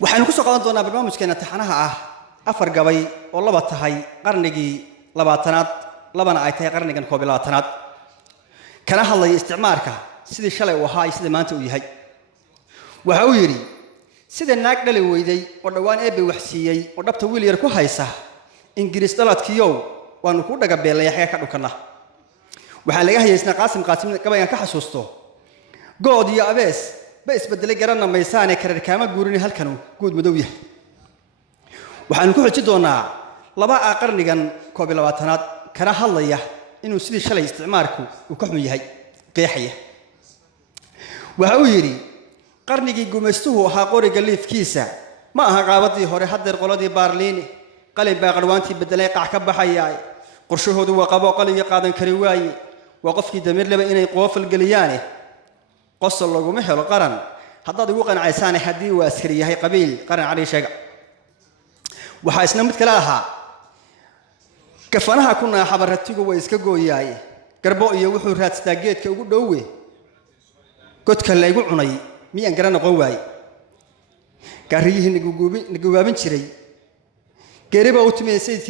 waxaan ku soo qaadan doonaa barnaamijkeena taxanaha ah afar gabay oo laba tahay qarnigii 20aad labana ay tahay qarnigan 21aad kana hadlay isticmaalka sidii shalay uu ahaa sida maanta uu yahay waxa uu yiri sida naag dhali weyday oo dhawaan eebay wax siiyay oo dhabta wiil yar ku haysa ingiriis dhaladkiyow waanu ku dhaga beelay xaga ka dhukana waxa laga hayeysna qaasim gabaygan ka xasuusto good iyo abees ba isbedelay garana maysaane karar kaama guurin halkan guud madow yahay waxaan ku xijin doonaa laba qarnigan 21aad kana hadlaya inuu sidii shalay isticmaalku uu ka xun yahay qeexaya waxa uu yiri qarnigii gumaystuhu ahaa qoriga liifkiisa ma aha qaabadii hore hadeer qoladii baarliin qalin baa qarwaantii bedelay qax ka baxayay qorshahoodu waa qabo qalin iyo qaadan kari waaye waa qofkii damir laba inay qoofal galiyaan qosol laguma helo qaran haddaad ugu qanacaysaan hadii uu askari yahay qabiil qaran cali sheega waxa isna mid kale ahaa kafanaha kuna xabaratigu way iska gooyay garbo iyo wuxuu raadstaa geedka ugu dhowwe godka la igu cunay miyaan garan noqon waay gaariyihiin nagu gaabin jiray geeriba u timeeyay sayidkii